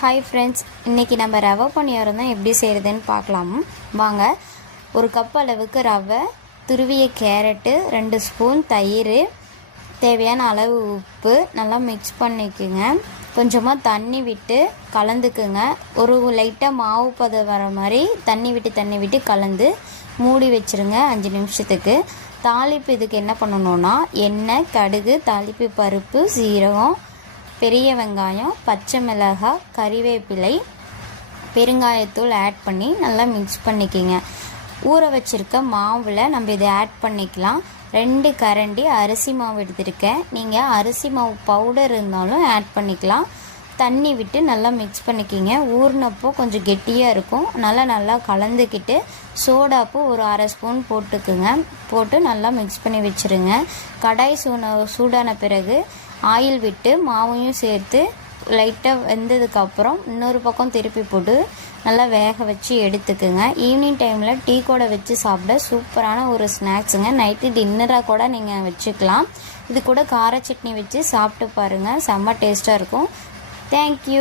Hi friends, இன்றைக்கி நம்ம ரவை பணியாரம் தான் எப்படி செய்கிறதுன்னு பார்க்கலாம் வாங்க. ஒரு கப் அளவுக்கு ரவை, துருவிய கேரட்டு, 2 ஸ்பூன் தயிர், தேவையான அளவு உப்பு நல்லா மிக்ஸ் பண்ணிக்குங்க. கொஞ்சமாக தண்ணி விட்டு கலந்துக்குங்க. ஒரு லைட்டாக மாவு பதம் வர மாதிரி தண்ணி விட்டு கலந்து மூடி வச்சுருங்க 5 நிமிஷத்துக்கு. தாளிப்பு இதுக்கு என்ன பண்ணணுன்னா, எண்ணெய், கடுகு, தாளிப்பு பருப்பு, சீரகம், பெரிய வெங்காயம், பச்சை மிளகாய், கறிவேப்பிலை, பெருங்காயத்தூள் ஆட் பண்ணி நல்லா மிக்ஸ் பண்ணிக்கிங்க. ஊற வச்சுருக்க மாவில் நம்ம இதை ஆட் பண்ணிக்கலாம். 2 கரண்டி அரிசி மாவு எடுத்துருக்கேன். நீங்கள் அரிசி மாவு பவுடர் இருந்தாலும் ஆட் பண்ணிக்கலாம். தண்ணி விட்டு நல்லா மிக்ஸ் பண்ணிக்கிங்க. ஊறினப்போ கொஞ்சம் கெட்டியாக இருக்கும். நல்லா கலந்துக்கிட்டு சோடாப்பு ஒரு 1/2 ஸ்பூன் போட்டுக்குங்க. போட்டு நல்லா மிக்ஸ் பண்ணி வச்சுருங்க. கடாய் சூடான பிறகு ஆயில் விட்டு மாவையும் சேர்த்து லைட்டாக வெந்ததுக்கப்புறம் இன்னொரு பக்கம் திருப்பி போட்டு நல்லா வேக வச்சு எடுத்துக்குங்க. ஈவினிங் டைமில் டீ கூட வச்சு சாப்பிட சூப்பரான ஒரு ஸ்நாக்ஸுங்க. நைட்டு டின்னராக கூட நீங்கள் வச்சுக்கலாம். இது கூட கார சட்னி வச்சு சாப்பிட்டு பாருங்கள், செம்ம டேஸ்ட்டாக இருக்கும். தேங்க்யூ.